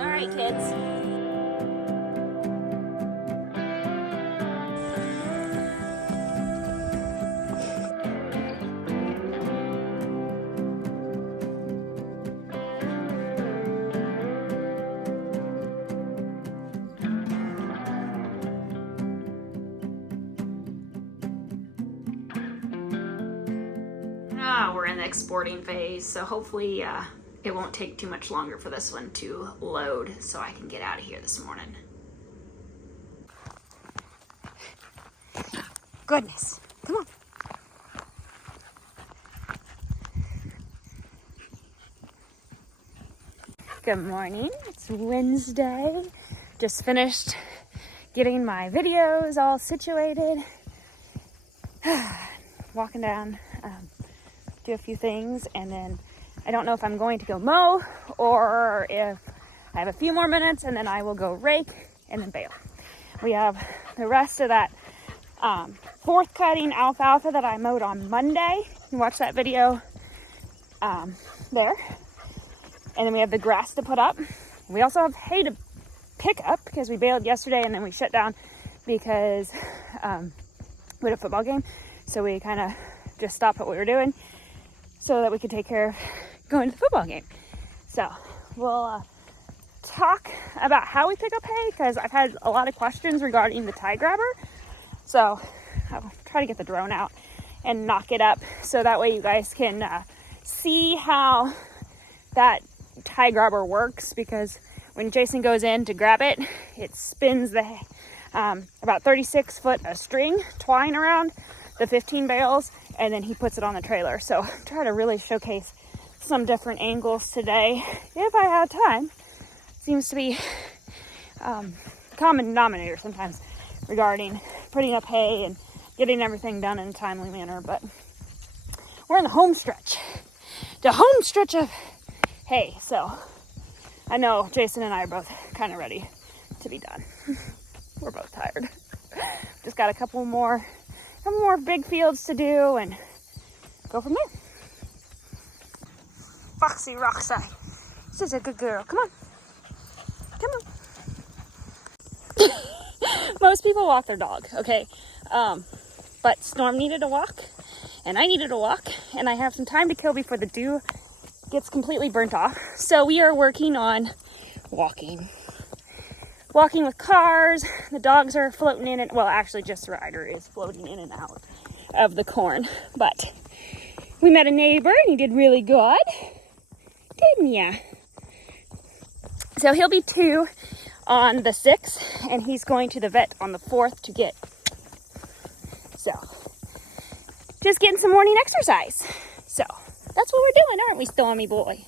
All right, kids. We're in the exporting phase, so hopefully it won't take too much longer for this one to load so I can get out of here this morning. Goodness, come on. Good morning, it's Wednesday. Just finished getting my videos all situated. Walking down, do a few things, and then I don't know if I'm going to go mow or if I have a few more minutes and then I will go rake and then bale. We have the rest of that fourth cutting alfalfa that I mowed on Monday. You can watch that video there. And then we have the grass to put up. We also have hay to pick up because we baled yesterday and then we shut down because we had a football game. So we kind of just stopped what we were doing so that we could take care of going to the football game. So we'll talk about how we pick up hay because I've had a lot of questions regarding the tie grabber. So I'll try to get the drone out and knock it up so that way you guys can see how that tie grabber works, because when Jason goes in to grab it, it spins the about 36 foot of string twine around the 15 bales, and then he puts it on the trailer. So try to really showcase some different angles today if I have time. Seems to be common denominator sometimes regarding putting up hay and getting everything done in a timely manner. But we're in the home stretch, of hay. So I know Jason and I are both kind of ready to be done. We're both tired. Just got a couple more big fields to do and go from there. Foxy Roxy, this is a good girl. Come on. Most people walk their dog, okay? But Storm needed to walk, and I needed to walk, and I have some time to kill before the dew gets completely burnt off. So we are working on walking with cars. The dogs are floating in and, well, actually just Ryder is floating in and out of the corn. But we met a neighbor and he did really good, didn't ya? So he'll be 2 on the 6th, and he's going to the vet on the 4th to get. So just getting some morning exercise. So that's what we're doing, aren't we, Stormy boy?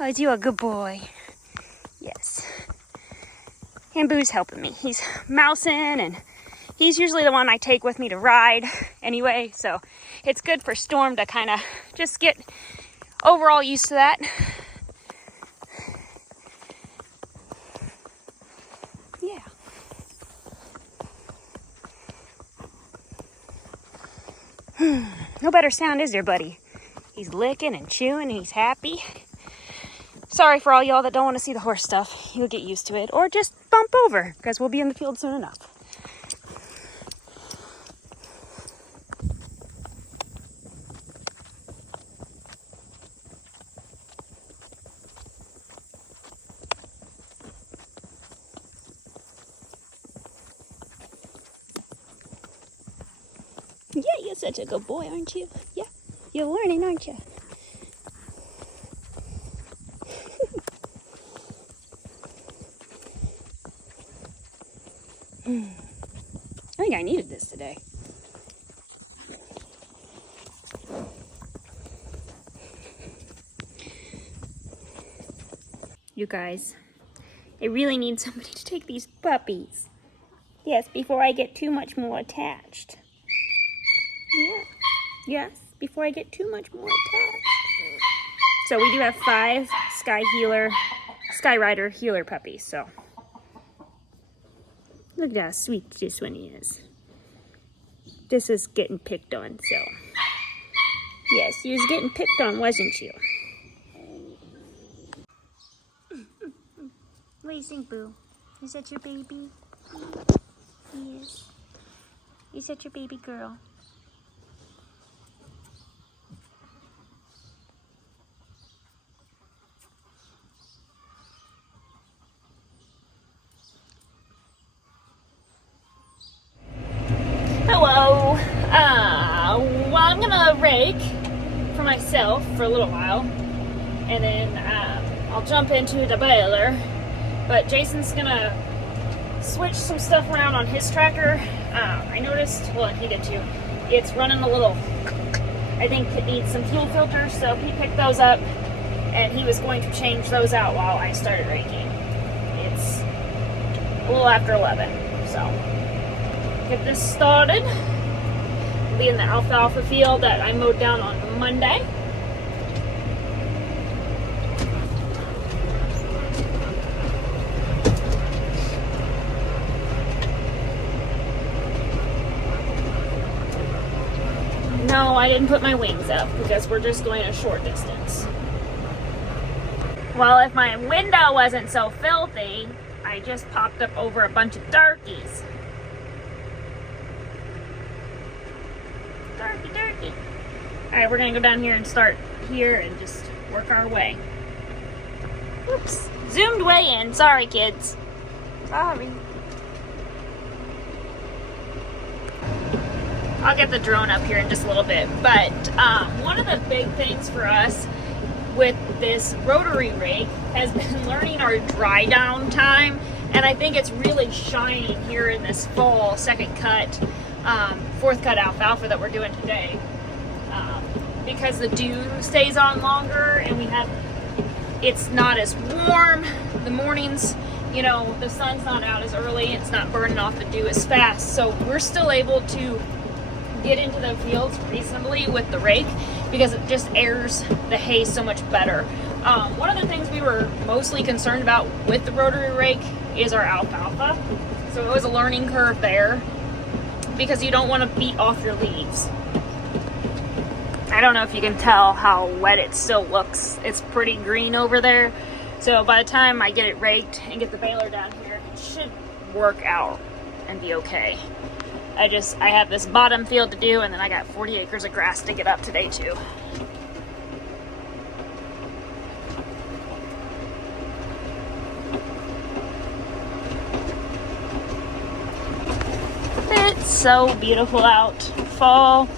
Oh, is you a good boy? Yes. And Boo's helping me. He's mousing, and he's usually the one I take with me to ride anyway. So it's good for Storm to kind of just get overall used to that. Yeah. No better sound, is there, buddy? He's licking and chewing, and he's happy. Sorry for all y'all that don't want to see the horse stuff. You'll get used to it. Or just bump over, because we'll be in the field soon enough. Yeah, you're such a good boy, aren't you? Yeah, you're learning, aren't you? I think I needed this today. You guys, I really need somebody to take these puppies. Yes, before I get too much more attached. Yeah. Yes, before I get too much more attached. So we do have 5 Sky Rider healer puppies, so. Look at how sweet this one is. This is getting picked on, so. Yes, you was getting picked on, wasn't you? What do you think, Boo? Is that your baby? Yes. Is that your baby girl? Hello. Well, I'm gonna rake for myself for a little while, and then I'll jump into the baler. But Jason's gonna switch some stuff around on his tractor. I noticed, well, he did too, it's running a little, I think it needs some fuel filters, so he picked those up, and he was going to change those out while I started raking. It's a little after 11, so get this started. We'll be in the alfalfa field that I mowed down on Monday. No, I didn't put my wings up because we're just going a short distance. Well, if my window wasn't so filthy, I just popped up over a bunch of darkies. Darky. Alright, we're gonna go down here and start here and just work our way. Oops. Zoomed way in. Sorry, kids. Sorry. I'll get the drone up here in just a little bit. But one of the big things for us with this rotary rake has been learning our dry down time. And I think it's really shining here in this fall second cut, fourth cut alfalfa that we're doing today. Because the dew stays on longer and it's not as warm. The mornings, you know, the sun's not out as early. It's not burning off the dew as fast. So we're still able to get into the fields reasonably with the rake because it just airs the hay so much better. One of the things we were mostly concerned about with the rotary rake is our alfalfa. So it was a learning curve there because you don't want to beat off your leaves. I don't know if you can tell how wet it still looks. It's pretty green over there. So by the time I get it raked and get the baler down here, it should work out and be okay. I have this bottom field to do, and then I got 40 acres of grass to get up today too. It's so beautiful out. Fall.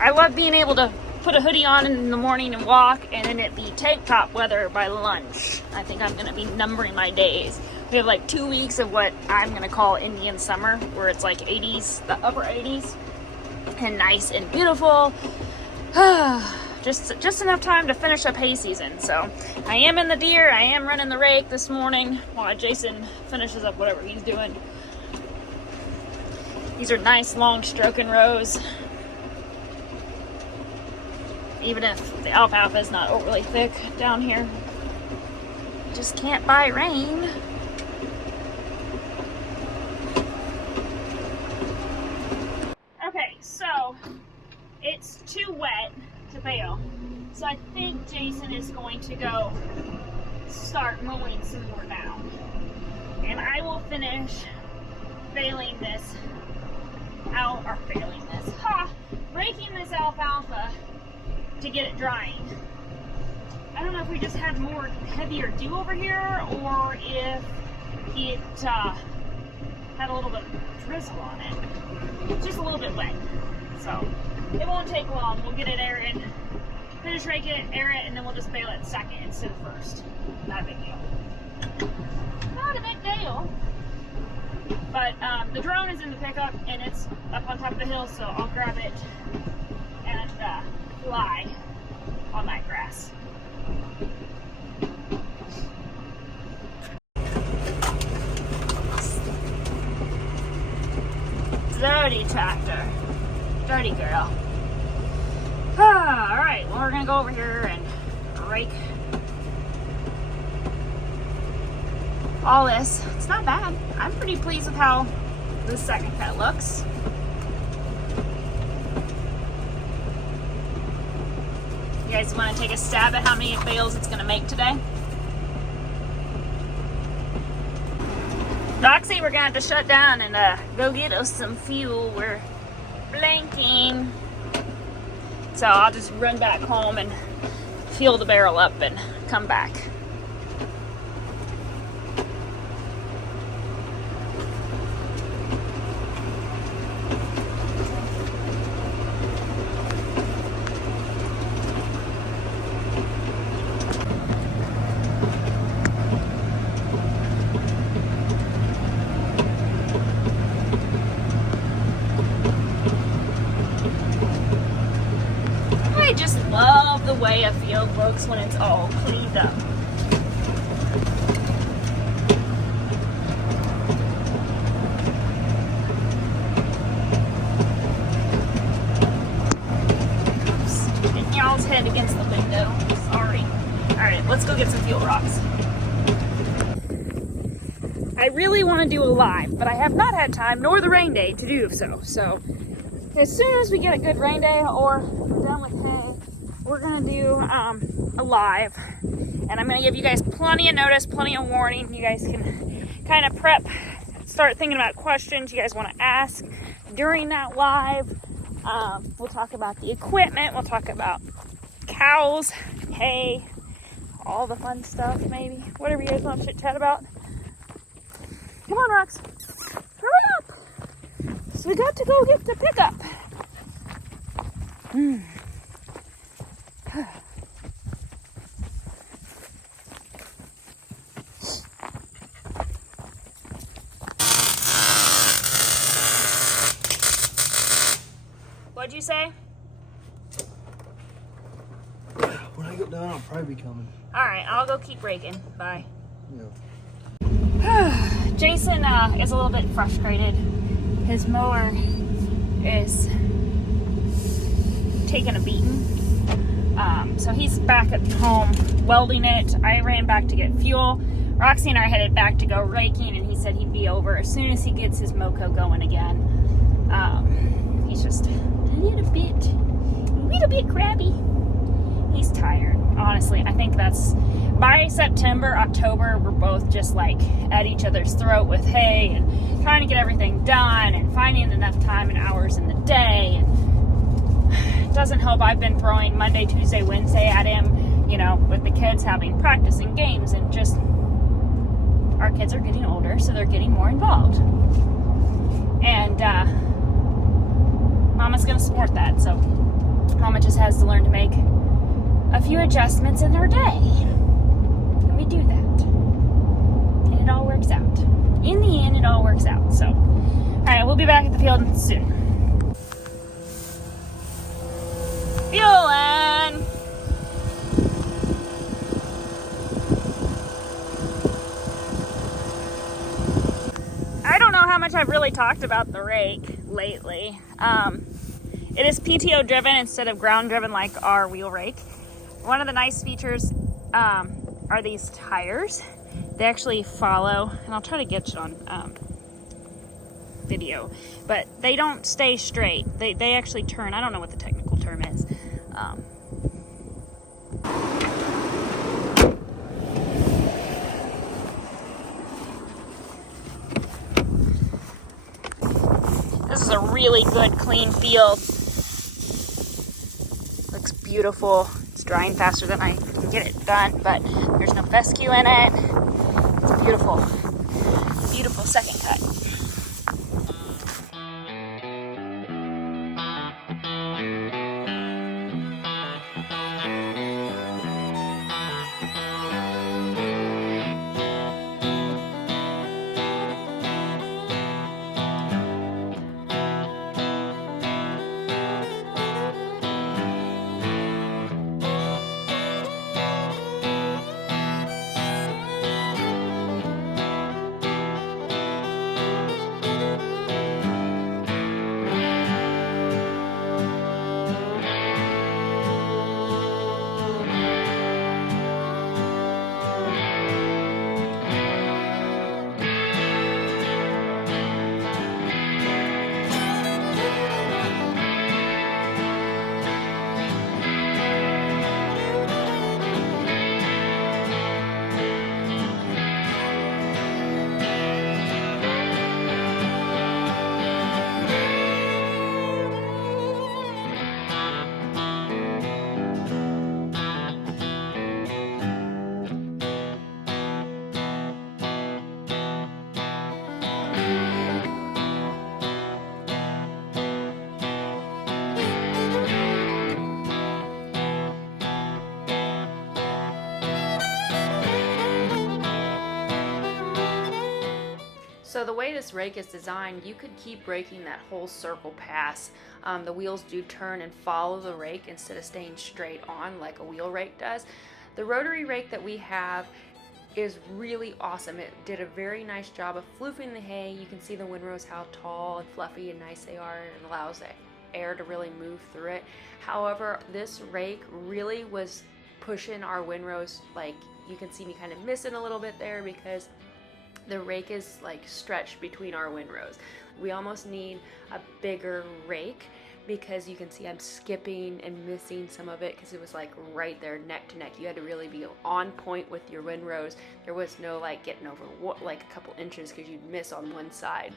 I love being able to put a hoodie on in the morning and walk, and then it be tank top weather by lunch. I think I'm going to be numbering my days. We have like 2 weeks of what I'm going to call Indian summer, where it's like 80s, the upper 80s, and nice and beautiful. Just enough time to finish up hay season. So I am in the deer. I am running the rake this morning while Jason finishes up whatever he's doing. These are nice long stroking rows. Even if the alfalfa is not overly thick down here. Just can't buy rain. Okay, so it's too wet to bale. So I think Jason is going to go start mowing some more down. And I will finish raking this alfalfa to get it drying. I don't know if we just had more heavier dew over here or if it had a little bit of drizzle on it. It's just a little bit wet. So it won't take long. We'll get it airing, finish rake it, air it, and then we'll just bale it second instead of first. Not a big deal. Not a big deal. But the drone is in the pickup and it's up on top of the hill, so I'll grab it and fly on that grass. Dirty tractor. Dirty girl. Alright, well, we're gonna go over here and rake all this. It's not bad. I'm pretty pleased with how this second cut looks. You guys want to take a stab at how many bales it's going to make today? Roxy, we're gonna have to shut down and go get us some fuel. We're blanking. So I'll just run back home and fuel the barrel up and come back. I just love the way a field looks when it's all cleaned up. Oops, hit y'all's head against the window. Sorry. Alright, let's go get some fuel rocks. I really want to do a live, but I have not had time, nor the rain day, to do so. So, as soon as we get a good rain day or we're done with hay, we're going to do a live. And I'm going to give you guys plenty of notice, plenty of warning. You guys can kind of prep, start thinking about questions you guys want to ask during that live. We'll talk about the equipment. We'll talk about cows, hay, all the fun stuff maybe. Whatever you guys want to chit chat about. Come on, Rox. Hurry up. So we got to go get the pickup. What'd you say? When I get done, I'll probably be coming. Alright, I'll go keep raking. Bye. Yeah. Jason is a little bit frustrated. His mower is taking a beating. So he's back at home welding it. I ran back to get fuel. Roxy and I headed back to go raking, and he said he'd be over as soon as he gets his moco going again. He's just a little bit crabby. He's tired. Honestly, I think that's by September, October, we're both just like at each other's throat with hay and trying to get everything done and finding enough time and hours in the day. And it doesn't help. I've been throwing Monday, Tuesday, Wednesday at him, you know, with the kids having practice and games, and just our kids are getting older, so they're getting more involved. And Mama's gonna support that, so Mama just has to learn to make a few adjustments in their day. And we do that. And it all works out. In the end, it all works out. So, alright, we'll be back at the field soon. Fueling! I don't know how much I've really talked about the rake lately. It is PTO driven instead of ground driven like our wheel rake. One of the nice features are these tires. They actually follow, and I'll try to get you on video, but they don't stay straight. They actually turn. I don't know what the technical term is. This is a really good, clean field. Looks beautiful. It's drying faster than I can get it done, but there's no fescue in it. It's a beautiful, beautiful second cut. So the way this rake is designed, you could keep raking that whole circle pass. The wheels do turn and follow the rake instead of staying straight on like a wheel rake does. The rotary rake that we have is really awesome. It did a very nice job of floofing the hay. You can see the windrows, how tall and fluffy and nice they are, and allows the air to really move through it. However, this rake really was pushing our windrows, like you can see me kind of missing a little bit there because the rake is like stretched between our windrows. We almost need a bigger rake because you can see I'm skipping and missing some of it because it was like right there neck to neck. You had to really be on point with your windrows. There was no like getting over like a couple inches because you'd miss on one side.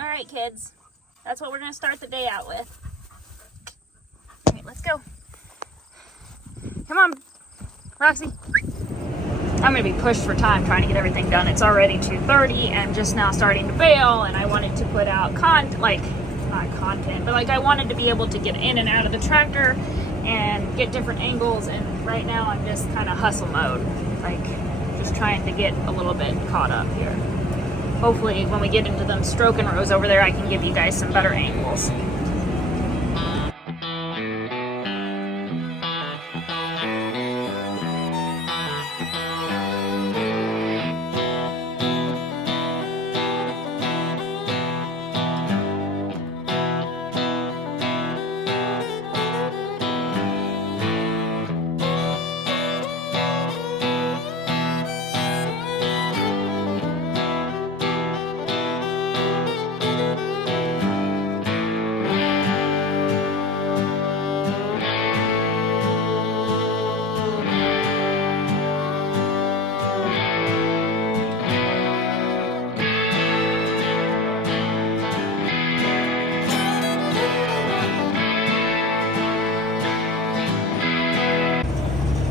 All right, kids, that's what we're gonna start the day out with. All right, let's go. Come on, Roxy. I'm gonna be pushed for time trying to get everything done. It's already 2:30 and just now starting to bale, and I wanted to put out not content, but like I wanted to be able to get in and out of the tractor and get different angles, and right now I'm just kind of hustle mode, like just trying to get a little bit caught up here. Hopefully when we get into them stroking rows over there, I can give you guys some better angles.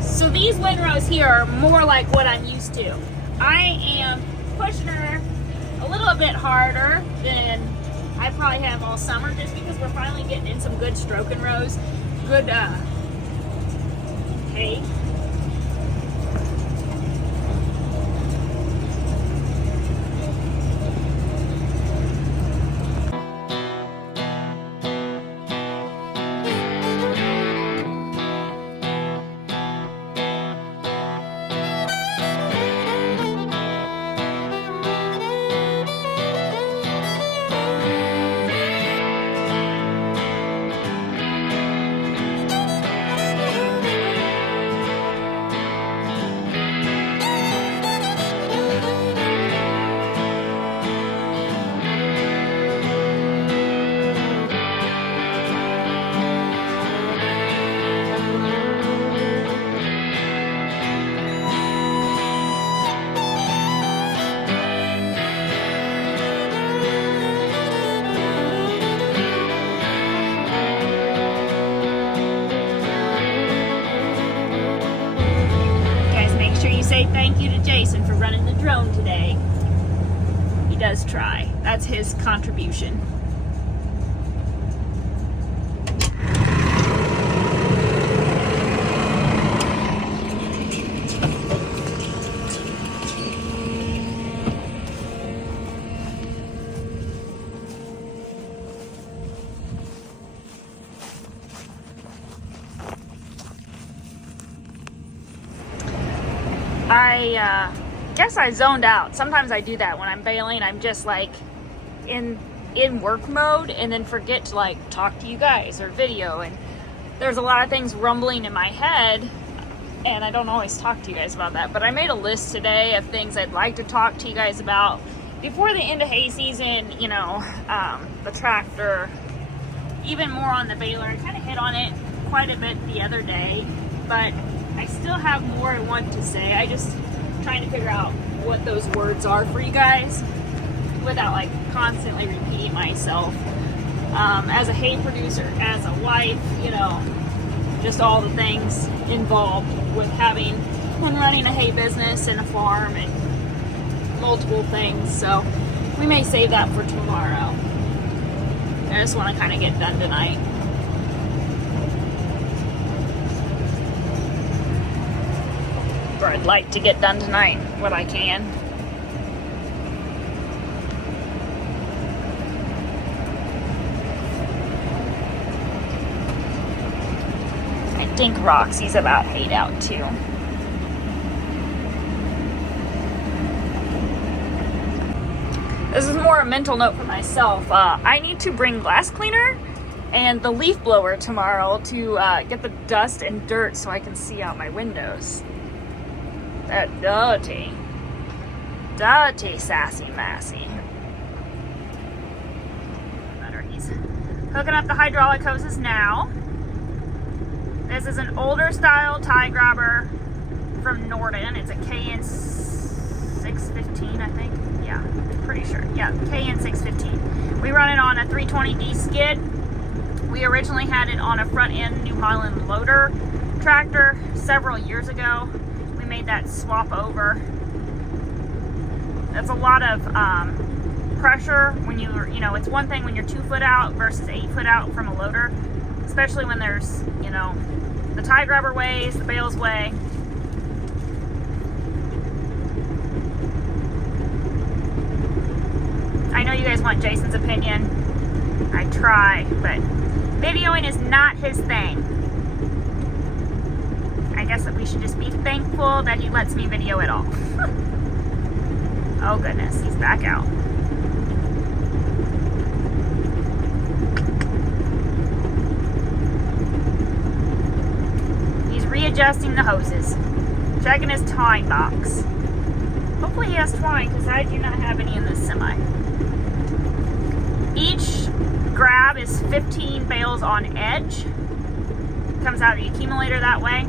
So these windrows here are more like what I'm used to. I am pushing her a little bit harder than I probably have all summer, just because we're finally getting in some good stroking rows, good hay. Say thank you to Jason for running the drone today. He does try. That's his contribution. I guess I zoned out. Sometimes I do that when I'm baling. I'm just like in work mode and then forget to like talk to you guys or video, and there's a lot of things rumbling in my head and I don't always talk to you guys about that, but I made a list today of things I'd like to talk to you guys about before the end of hay season. You know, the tractor, even more on the baler. I kind of hit on it quite a bit the other day, but I still have more I want to say. I just trying to figure out what those words are for you guys without like constantly repeating myself. As a hay producer, as a wife, you know, just all the things involved with having and running a hay business and a farm and multiple things. So we may save that for tomorrow. I just want to kind of get done tonight. Or I'd like to get done tonight what I can. I think Roxy's about hayed out too. This is more a mental note for myself. I need to bring glass cleaner and the leaf blower tomorrow to get the dust and dirt so I can see out my windows. That dirty, sassy massy. Better. He's hooking up the hydraulic hoses now. This is an older style tie grabber from Norden. It's a KN 615, I think. Yeah, pretty sure. Yeah, KN 615. We run it on a 320D skid. We originally had it on a front end New Holland loader tractor several years ago. We made that swap over. That's a lot of pressure when you know, it's one thing when you're 2 foot out versus 8 foot out from a loader, especially when there's, you know, the tie grabber ways, the bales way. I know you guys want Jason's opinion. I try, but videoing is not his thing. I guess that we should just be thankful that he lets me video at all. Oh goodness, he's back out. He's readjusting the hoses, checking his twine box. Hopefully he has twine, because I do not have any in this semi. Each grab is 15 bales on edge. Comes out of the accumulator that way.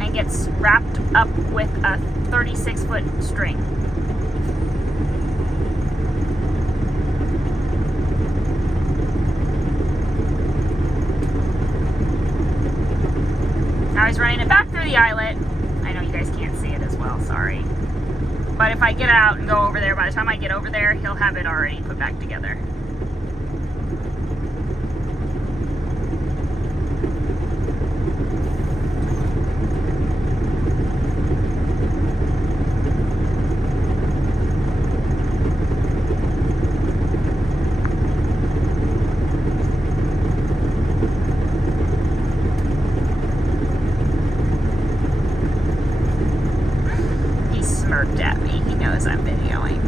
And gets wrapped up with a 36-foot string. Now he's running it back through the eyelet. I know you guys can't see it as well, sorry. But if I get out and go over there, by the time I get over there, he'll have it already put back together. At me. He knows I'm videoing.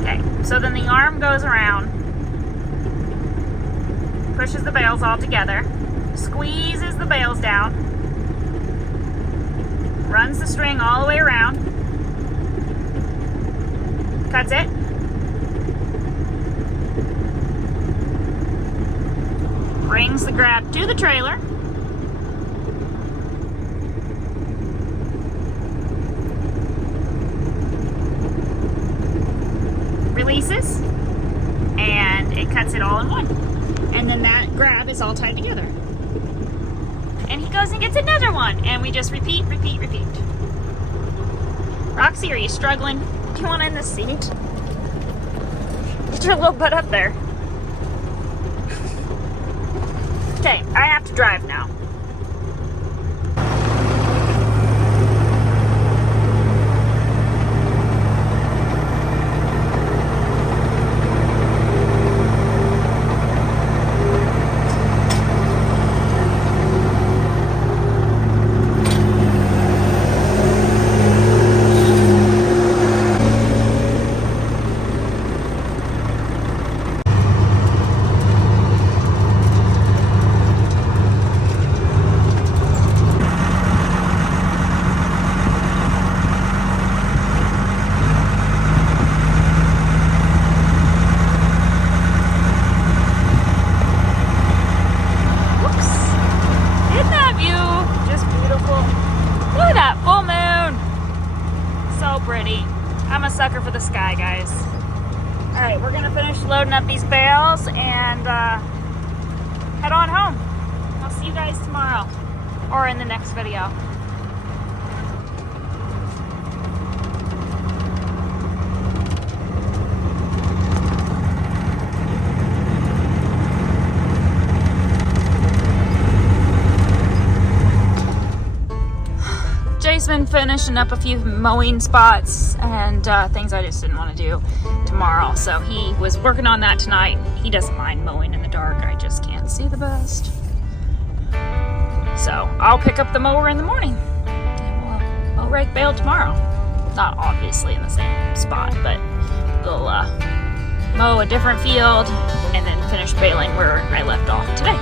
Okay, so then the arm goes around, pushes the bales all together, squeezes the bales down, runs the string all the way around, cuts it, brings the grab to the trailer, releases, and it cuts it all in one. And then that grab is all tied together. And he goes and gets another one, and we just repeat. Roxy, are you struggling? Do you want in the seat? Get your little butt up there. Okay, I have to drive now. loading up these bales and head on home. I'll see you guys tomorrow or in the next video. Jay's been finishing up a few mowing spots and things I just didn't want to do tomorrow. So he was working on that tonight. He doesn't mind mowing in the dark. I just can't see the best. So I'll pick up the mower in the morning and we'll rake bale tomorrow. Not obviously in the same spot, but we'll mow a different field and then finish baling where I left off today.